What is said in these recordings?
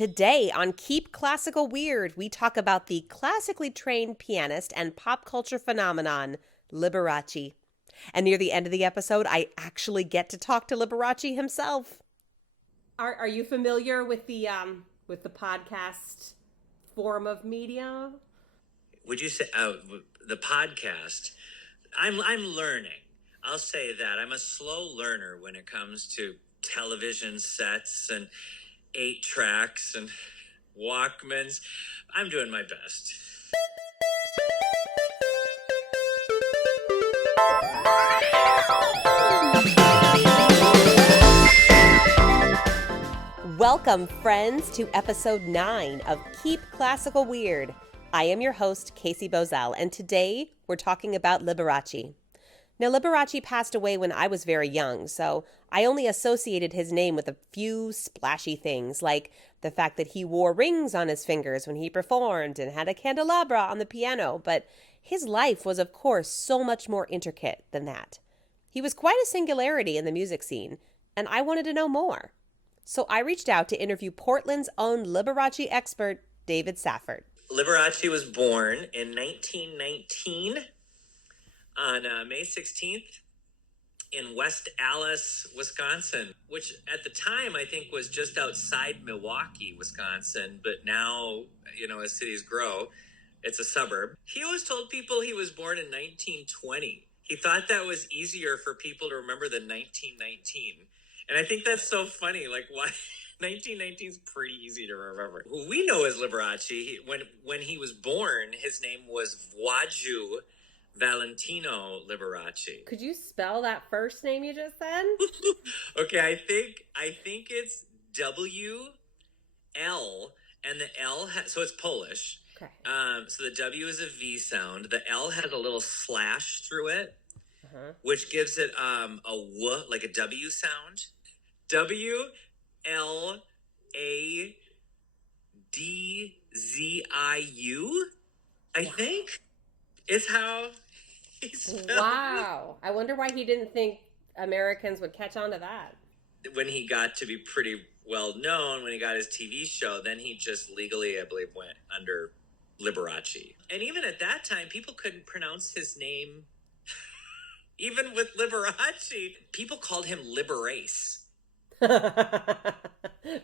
Today on Keep Classical Weird, we talk about the classically trained pianist and pop culture phenomenon, Liberace. And near the end of the episode, I actually get to talk to Liberace himself. Are you familiar with the podcast form of media? Would you say the podcast? I'm learning. I'll say that I'm a slow learner when it comes to television sets and 8 tracks and Walkmans. I'm doing my best. Welcome, friends, to episode 9 of Keep Classical Weird. I am your host, Casey Bozell, and today we're talking about Liberace. Now, Liberace passed away when I was very young, so I only associated his name with a few splashy things, like the fact that he wore rings on his fingers when he performed and had a candelabra on the piano, but his life was, of course, so much more intricate than that. He was quite a singularity in the music scene, and I wanted to know more. So I reached out to interview Portland's own Liberace expert, David Saffert. Liberace was born in 1919 on May 16th in West Allis, Wisconsin, which at the time I think was just outside Milwaukee, Wisconsin. But now, as cities grow, it's a suburb. He always told people he was born in 1920. He thought that was easier for people to remember than 1919. And I think that's so funny. Like, why? 1919 is pretty easy to remember. Who we know as Liberace, when he was born, his name was Voiju Valentino Liberace. Could you spell that first name you just said? Okay, I think it's W-L, and the L so it's Polish. Okay. So the W is a V sound. The L has a little slash through it, which gives it a W, like a W sound. W-L-A-D-Z-I-U, I think, is how he spelled it. Wow. I wonder why he didn't think Americans would catch on to that. When he got to be pretty well known, when he got his TV show, then he just legally, I believe, went under Liberace. And even at that time, people couldn't pronounce his name. Even with Liberace, people called him Liberace. Right.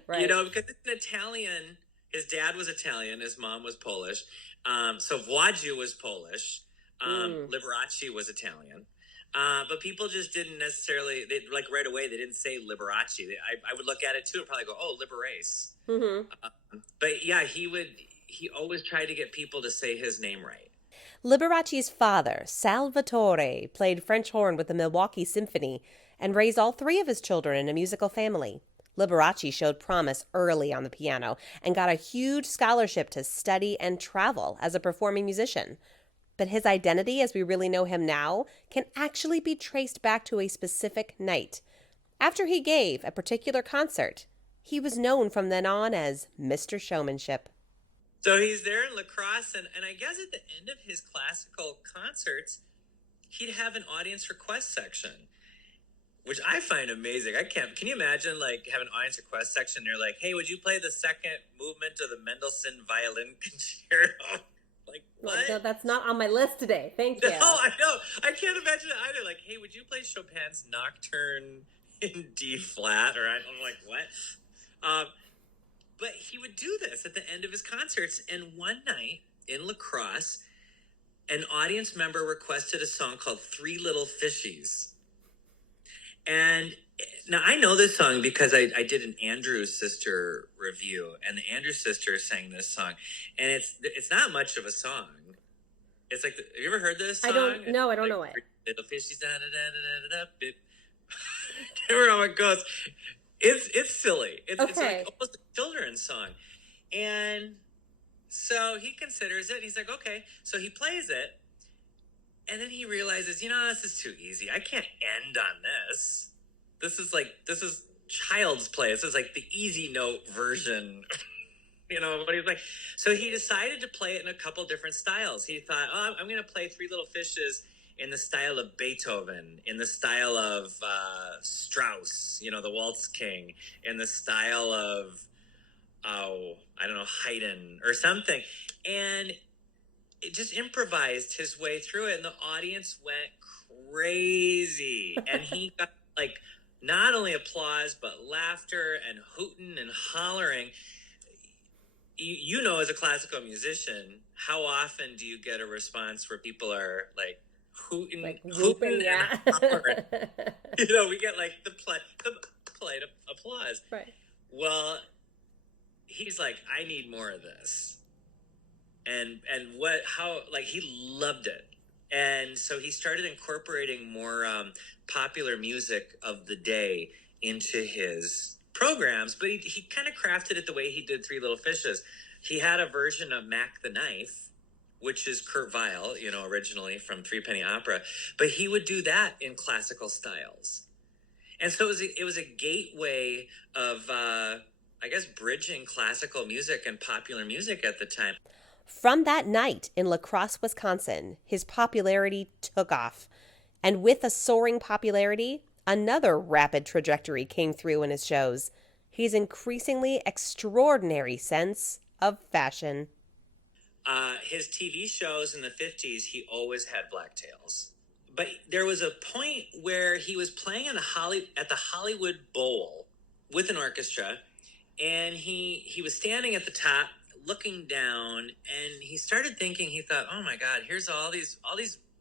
Because it's an Italian. His dad was Italian. His mom was Polish. So Voiju was Polish. Liberace was Italian. But people just didn't necessarily, right away, they didn't say Liberace. I would look at it too and probably go, oh, Liberace. Mm-hmm. But yeah, he always tried to get people to say his name right. Liberace's father, Salvatore, played French horn with the Milwaukee Symphony and raised all 3 of his children in a musical family. Liberace showed promise early on the piano and got a huge scholarship to study and travel as a performing musician. But his identity, as we really know him now, can actually be traced back to a specific night. After he gave a particular concert, he was known from then on as Mr. Showmanship. So he's there in La Crosse, and I guess at the end of his classical concerts, he'd have an audience request section, which I find amazing. Can you imagine, having an audience request section? They're like, hey, would you play the second movement of the Mendelssohn Violin Concerto? Like, what? No, that's not on my list today. Thank you. No, I know. I can't imagine it either. Like, hey, would you play Chopin's Nocturne in D flat? Or I'm like, what? But he would do this at the end of his concerts. And one night in La Crosse, an audience member requested a song called Three Little Fishies. And now I know this song because I did an Andrews Sister review, and the Andrews Sisters sang this song. And it's not much of a song. It's like, have you ever heard this song? I don't know it. Little fishies, da-da-da-da-da-da. I don't know how it goes. It's silly. It's like almost a children's song. And so he considers it. He's like, okay. So he plays it. And then he realizes, this is too easy. I can't end on this. This is child's play. This is like the easy note version. But he's like, so he decided to play it in a couple different styles. He thought, I'm going to play Three Little Fishes in the style of Beethoven, in the style of Strauss, the Waltz King, in the style of I don't know, Haydn or something. And it just improvised his way through it, and the audience went crazy. And he got like not only applause, but laughter and hooting and hollering. You know, as a classical musician, how often do you get a response where people are like hooting, Like whooping, hooting yeah. and hollering? You know, we get like the polite applause. Right. Well, he's like, I need more of this. And how, like, he loved it. And so he started incorporating more popular music of the day into his programs, but he kind of crafted it the way he did Three Little Fishes. He had a version of Mac the Knife, which is Kurt Weill, you know, originally from Three Penny Opera, but he would do that in classical styles. And so it was a gateway of, I guess, bridging classical music and popular music at the time. From that night in La Crosse, Wisconsin, his popularity took off. And with a soaring popularity, another rapid trajectory came through in his shows. His increasingly extraordinary sense of fashion. His TV shows in the 50s, he always had blacktails. But there was a point where he was playing at the Hollywood Bowl with an orchestra, and he was standing at the top looking down, and he started thinking, he thought, oh my God, here's all these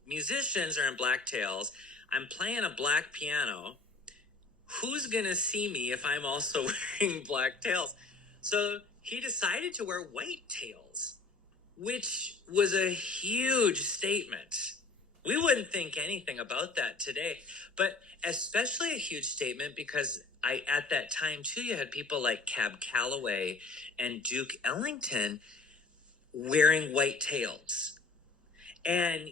musicians are in blacktails. I'm playing a black piano. Who's going to see me if I'm also wearing black tails? So he decided to wear white tails, which was a huge statement. We wouldn't think anything about that today, but especially a huge statement because at that time too, you had people like Cab Calloway and Duke Ellington wearing white tails, and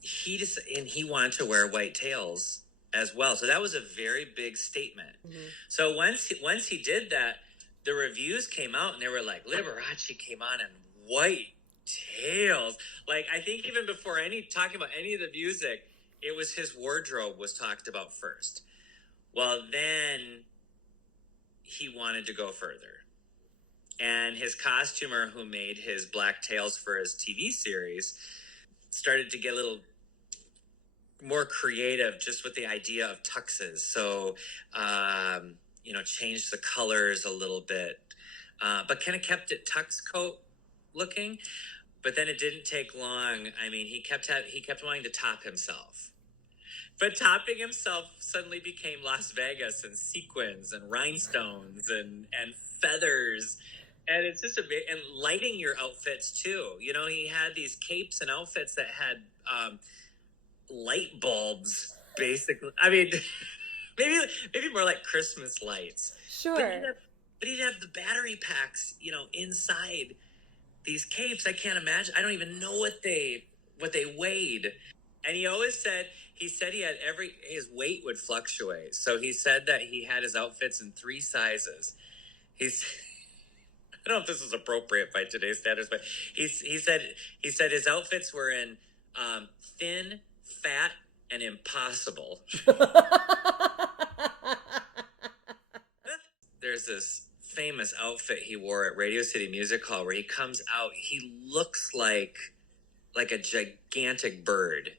he wanted to wear white tails as well. So that was a very big statement. Mm-hmm. So once he did that, the reviews came out and they were like, Liberace came on in white tails. Like, I think even before talking about any of the music, it was his wardrobe was talked about first. Well, then he wanted to go further. And his costumer who made his black tails for his TV series started to get a little more creative just with the idea of tuxes. So, changed the colors a little bit, but kind of kept it tux coat looking. But then it didn't take long. I mean, he kept wanting to top himself. But topping himself suddenly became Las Vegas and sequins and rhinestones and feathers. And it's just and lighting your outfits too. You know, he had these capes and outfits that had light bulbs, basically. I mean, maybe more like Christmas lights. Sure. But he'd have the battery packs, inside these capes. I can't imagine. I don't even know what they weighed. And he always said he had his weight would fluctuate. So he said that he had his outfits in 3 sizes. I don't know if this is appropriate by today's standards, but he said his outfits were in thin, fat, and impossible. There's this famous outfit he wore at Radio City Music Hall where he comes out. He looks like a gigantic bird.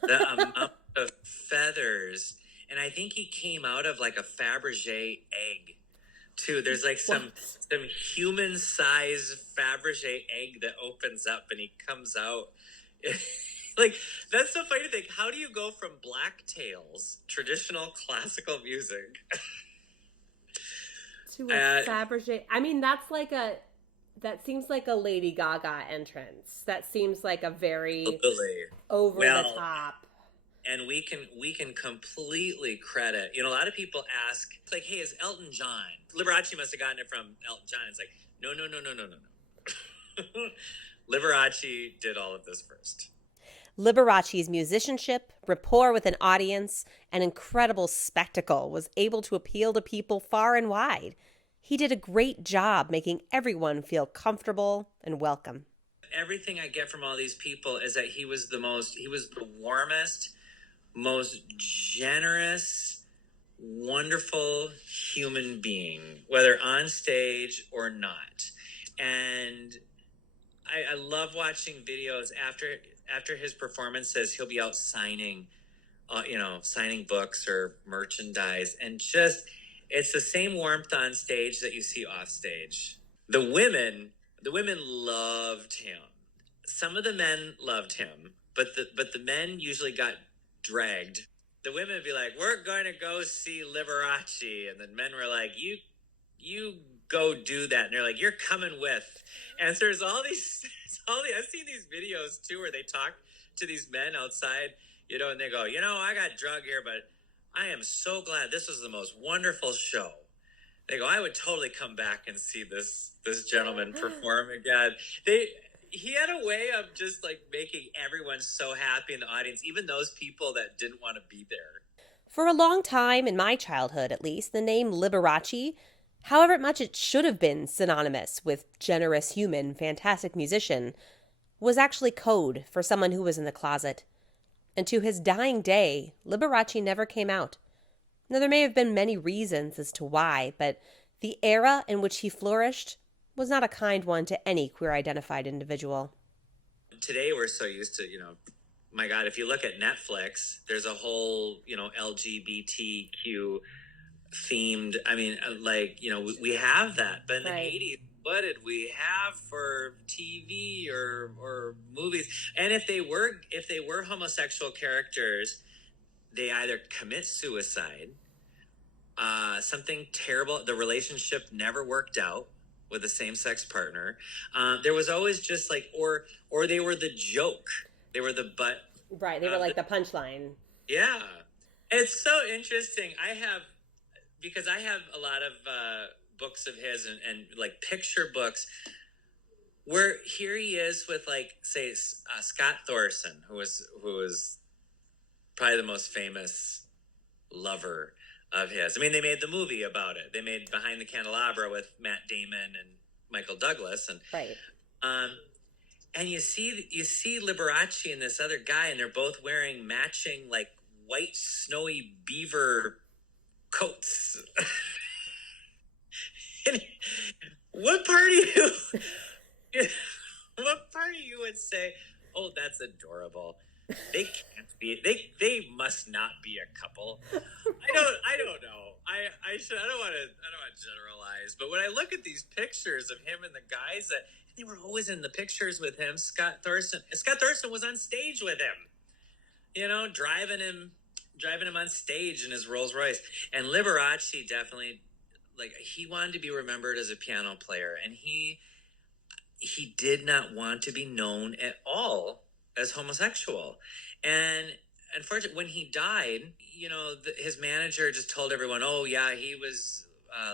The amount of feathers, and I think he came out of like a Fabergé egg too. There's like some human size Fabergé egg that opens up and he comes out. Like, that's so funny to think. How do you go from black tails, traditional classical music, to a Fabergé? I mean, that seems like a Lady Gaga entrance. That seems like a very over the top. And we can completely credit. A lot of people ask, like, hey, is Elton John? Liberace must have gotten it from Elton John. It's like, no. Liberace did all of this first. Liberace's musicianship, rapport with an audience, and incredible spectacle was able to appeal to people far and wide. He did a great job making everyone feel comfortable and welcome. Everything I get from all these people is that he was the warmest, most generous, wonderful human being, whether on stage or not. And I love watching videos after his performances. He'll be out signing, signing books or merchandise, and just it's the same warmth on stage that you see off stage. The women loved him. Some of the men loved him, but the men usually got dragged. The women would be like, "We're going to go see Liberace," and the men were like, "You go do that," and they're like, "You're coming with." And so there's all these, I've seen these videos too where they talk to these men outside, and they go, "I got drug here, but I am so glad this was the most wonderful show." They go, "I would totally come back and see this gentleman perform again." He had a way of just like making everyone so happy in the audience, even those people that didn't want to be there. For a long time, in my childhood at least, the name Liberace, however much it should have been synonymous with generous human, fantastic musician, was actually code for someone who was in the closet. And to his dying day, Liberace never came out. Now, there may have been many reasons as to why, but the era in which he flourished was not a kind one to any queer-identified individual. Today, we're so used to, my God, if you look at Netflix, there's a whole, LGBTQ themed, we have that. But in the 80s, what did we have for TV or movies? And if they were homosexual characters, they either commit suicide, something terrible, the relationship never worked out with a same-sex partner. There was always just like, or they were the joke. They were the butt. Right, they were like the punchline. Yeah. It's so interesting. Because I have a lot of books of his and like picture books where here he is with like, say, Scott Thorson, who was probably the most famous lover of his. I mean, they made the movie about it. They made Behind the Candelabra with Matt Damon and Michael Douglas, and right. And you see Liberace and this other guy, and they're both wearing matching like white snowy beaver coats. What part of you would say, "Oh, that's adorable"? They can't be. They must not be a couple. I don't know. I don't want to generalize, but when I look at these pictures of him and the guys that they were always in the pictures with him, Scott Thorson was on stage with him, driving him on stage in his Rolls Royce. And Liberace definitely, like, he wanted to be remembered as a piano player, and he did not want to be known at all as homosexual. And unfortunately, when he died, his manager just told everyone, "Oh yeah,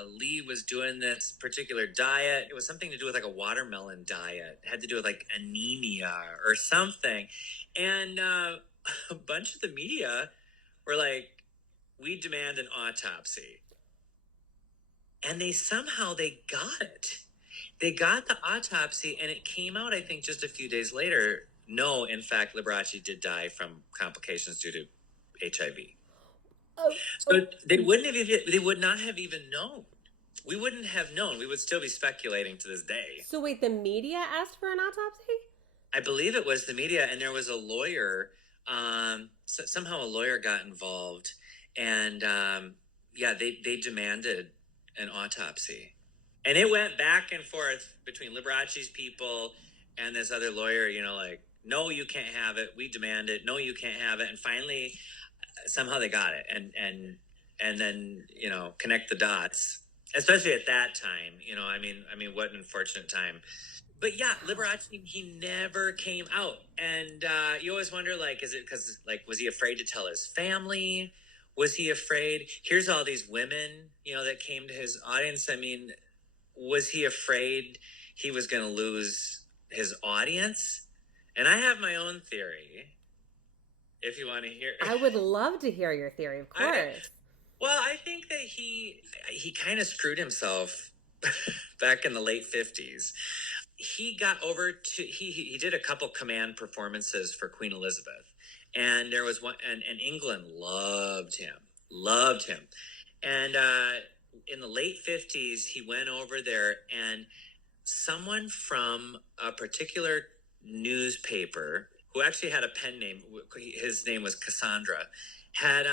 Lee was doing this particular diet. It was something to do with like a watermelon diet. It had to do with like anemia or something." And a bunch of the media were like, "We demand an autopsy." And they got it. They got the autopsy, and it came out, I think, just a few days later. No, in fact, Liberace did die from complications due to HIV. So they would not have even known. We wouldn't have known. We would still be speculating to this day. So wait, the media asked for an autopsy? I believe it was the media, and there was a lawyer. Somehow a lawyer got involved, and they demanded an autopsy. And it went back and forth between Liberace's people and this other lawyer, like, "No, you can't have it. We demand it. No, you can't have it." And finally, somehow they got it. And then, connect the dots, especially at that time, I mean, what an unfortunate time. But yeah, Liberace, he never came out. And you always wonder, like, is it because, like, was he afraid to tell his family? Was he afraid? Here's all these women, that came to his audience. I mean, was he afraid he was going to lose his audience? And I have my own theory, if you want to hear. I would love to hear your theory, of course. I think that he kind of screwed himself back in the late 50s. He got over to, he did a couple command performances for Queen Elizabeth. And there was one, and England loved him. And in the late 50s, he went over there, and someone from a particular newspaper who actually had a pen name, his name was Cassandra, had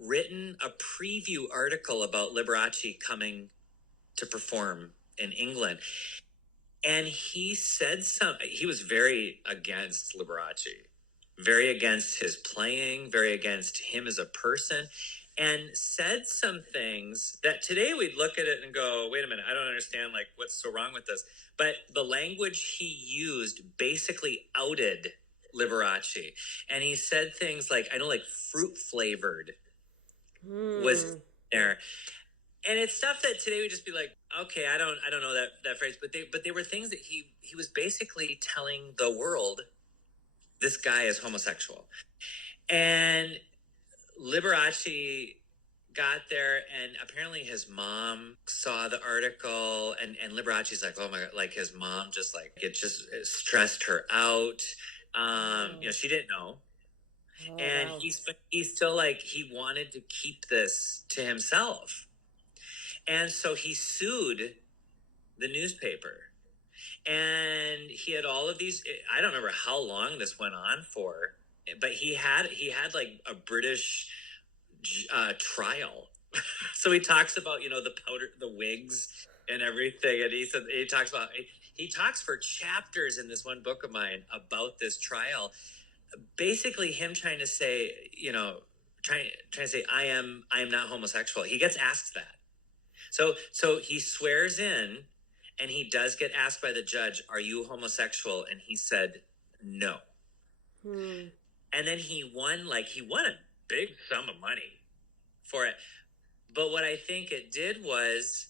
written a preview article about Liberace coming to perform in England. And he said he was very against Liberace, very against his playing, very against him as a person, and said some things that today we'd look at it and go, wait a minute, I don't understand, like, what's so wrong with this? But the language he used basically outed Liberace. And he said things like, I know, like fruit flavored was there. And it's stuff that today would just be like, okay, I don't know that phrase, but they were things that he was basically telling the world, this guy is homosexual. And Liberace got there, and apparently his mom saw the article, and Liberace's like, oh my God, like his mom just like, it stressed her out. She didn't know. Oh, and wow. He's still like, he wanted to keep this to himself. And so he sued the newspaper, and he had all of these, I don't remember how long this went on for, but he had like a British trial. So he talks about, the powder, the wigs and everything. And he talks for chapters in this one book of mine about this trial. Basically him trying to say, trying to say, I am not homosexual. He gets asked that. So he swears in, and he does get asked by the judge, are you homosexual? And he said, no. And then he won a big sum of money for it. But what I think it did was,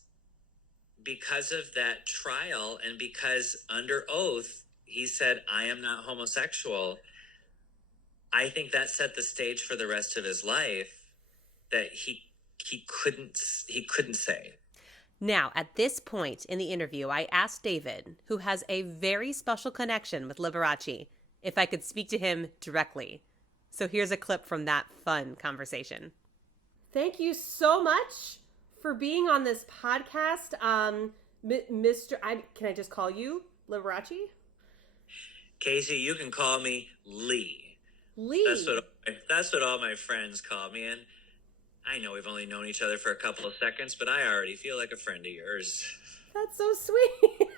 because of that trial, and because under oath, he said, I am not homosexual, I think that set the stage for the rest of his life that he couldn't say. Now, at this point in the interview, I asked David, who has a very special connection with Liberace, if I could speak to him directly. So here's a clip from that fun conversation. Thank you so much for being on this podcast. Can I just call you Liberace? Casey, you can call me Lee. Lee. That's what all my friends call me. And I know we've only known each other for a couple of seconds, but I already feel like a friend of yours. That's so sweet.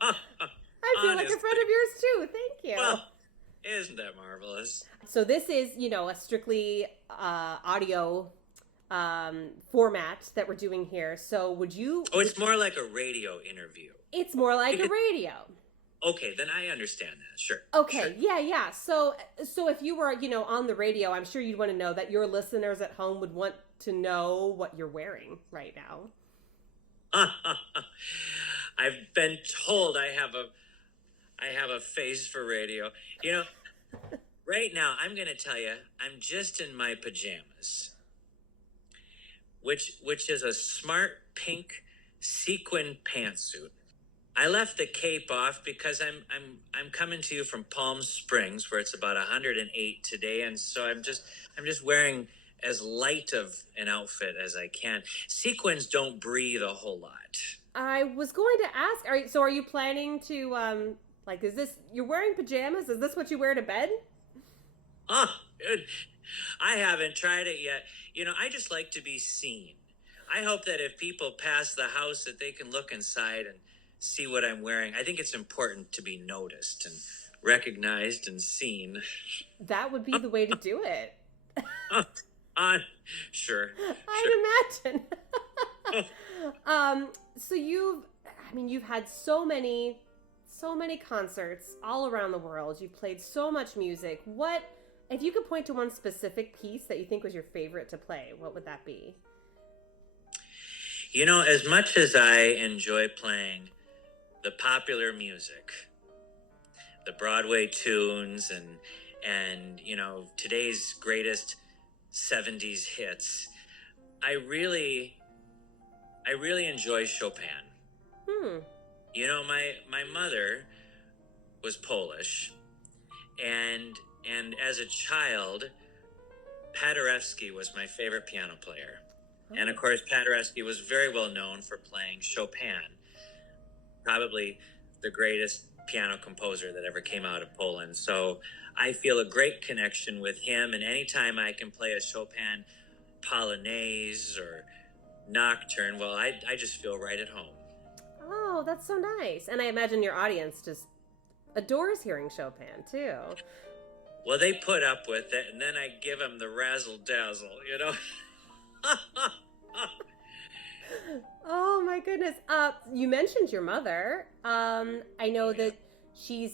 I feel like a friend of yours too. Thank you. Well, isn't that marvelous? So this is, a strictly audio format that we're doing here. So would you... Oh, it's more like a radio interview. It's more like a radio. Okay, then I understand that. Sure. Okay, sure. Yeah. So if you were, on the radio, I'm sure you'd want to know that your listeners at home would want to know what you're wearing right now. I've been told I have a face for radio. Right now, I'm going to tell you, I'm just in my pajamas, which is a smart pink sequin pantsuit. I left the cape off because I'm coming to you from Palm Springs, where it's about 108 today, and so I'm just wearing as light of an outfit as I can. Sequins don't breathe a whole lot. I was going to ask, are you planning to is this, you're wearing pajamas? Is this what you wear to bed? Oh, I haven't tried it yet. I just like to be seen. I hope that if people pass the house that they can look inside and see what I'm wearing. I think it's important to be noticed and recognized and seen. That would be the way to do it. Sure. I'd imagine. So you've had so many concerts all around the world. You've played so much music. If you could point to one specific piece that you think was your favorite to play, what would that be? As much as I enjoy playing the popular music, the Broadway tunes, and today's greatest 70s hits, I really enjoy Chopin. My mother was Polish, and as a child, Paderewski was my favorite piano player. And of course, Paderewski was very well known for playing Chopin, probably the greatest piano composer that ever came out of Poland. So I feel a great connection with him. And anytime I can play a Chopin Polonaise or Nocturne, well, I just feel right at home. Oh, that's so nice. And I imagine your audience just adores hearing Chopin, too. Well, they put up with it, and then I give them the razzle-dazzle, you know? Oh, my goodness. You mentioned your mother. I know that she,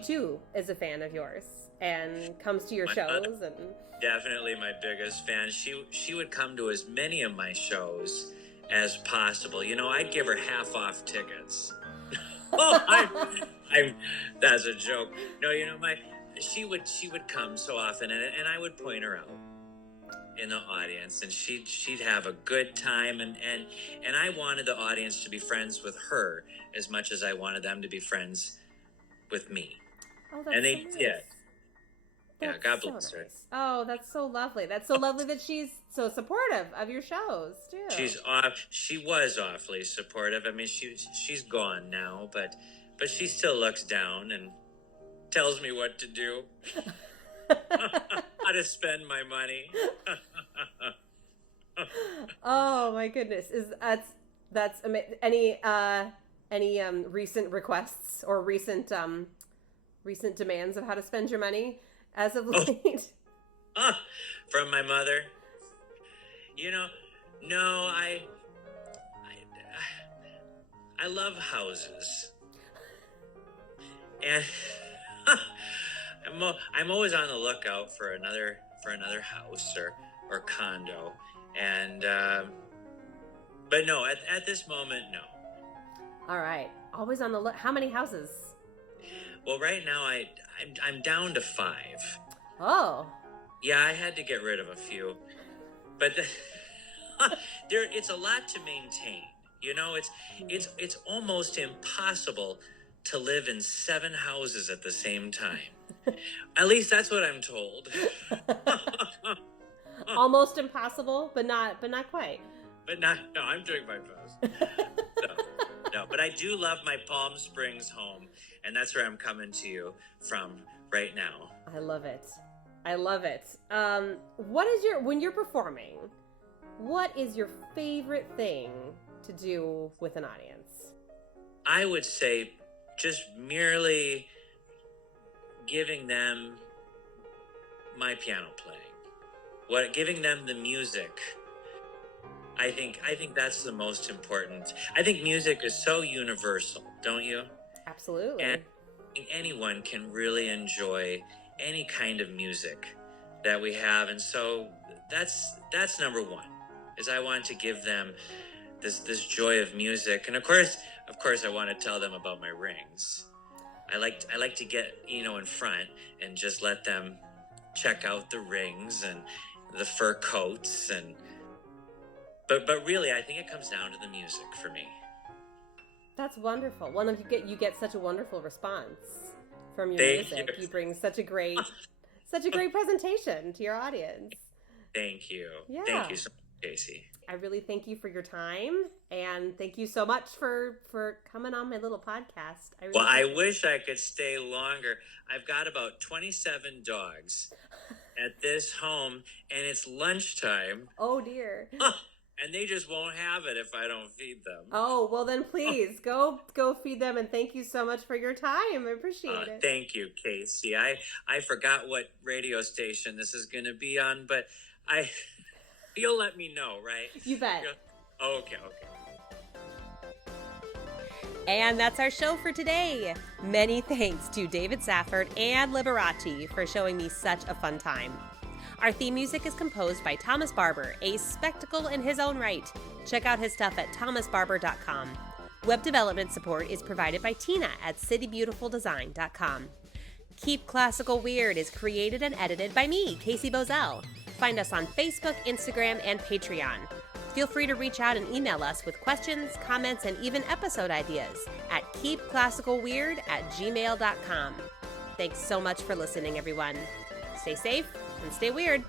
too, is a fan of yours and comes to your shows. And definitely my biggest fan. She would come to as many of my shows as possible. You know, I'd give her half-off tickets. That's a joke. No, you know, she would come so often, and I would point her out in the audience, and she'd have a good time, and I wanted the audience to be friends with her as much as I wanted them to be friends with me. Oh, that's and they so nice. did. That's yeah, God so bless her. Nice. Oh, that's so lovely. That's so lovely that she's so supportive of your shows too. She was awfully supportive. I mean, she's gone now, but she still looks down and tells me what to do, how to spend my money. Oh my goodness! That's amazing. Any recent requests or recent demands of how to spend your money as of late? From my mother? You know, no, I love houses, and I'm always on the lookout for another house or condo, and but no, at this moment, no. All right, always on the look. How many houses? Well, right now I'm down to 5. Oh. Yeah, I had to get rid of a few, but it's a lot to maintain. You know, it's almost impossible to live in 7 houses at the same time. At least that's what I'm told. Almost impossible, but not quite. No, I'm doing my best. No, but I do love my Palm Springs home, and that's where I'm coming to you from right now. I love it. When you're performing, what is your favorite thing to do with an audience? I would say just merely giving them my piano playing, giving them the music. I think that's the most important. I think music is so universal, don't you? Absolutely. And anyone can really enjoy any kind of music that we have, and so that's number one. Is I want to give them this joy of music, and of course I want to tell them about my rings. I like to get in front and just let them check out the rings and the fur coats and. But really, I think it comes down to the music for me. That's wonderful. You get such a wonderful response from your music. You bring such a great presentation to your audience. Thank you. Yeah. Thank you so much, Casey. I really thank you for your time, and thank you so much for coming on my little podcast. I wish I could stay longer. I've got about 27 dogs at this home, and it's lunchtime. Oh, dear. And they just won't have it if I don't feed them. Oh, well then please go feed them, and thank you so much for your time. I appreciate it. Thank you, Casey. I forgot what radio station this is going to be on, but you'll let me know, right? You bet. Okay. And that's our show for today. Many thanks to David Saffert and Liberace for showing me such a fun time. Our theme music is composed by Thomas Barber, a spectacle in his own right. Check out his stuff at thomasbarber.com. Web development support is provided by Tina at citybeautifuldesign.com. Keep Classical Weird is created and edited by me, Casey Bozell. Find us on Facebook, Instagram, and Patreon. Feel free to reach out and email us with questions, comments, and even episode ideas at keepclassicalweird@gmail.com. Thanks so much for listening, everyone. Stay safe and stay weird.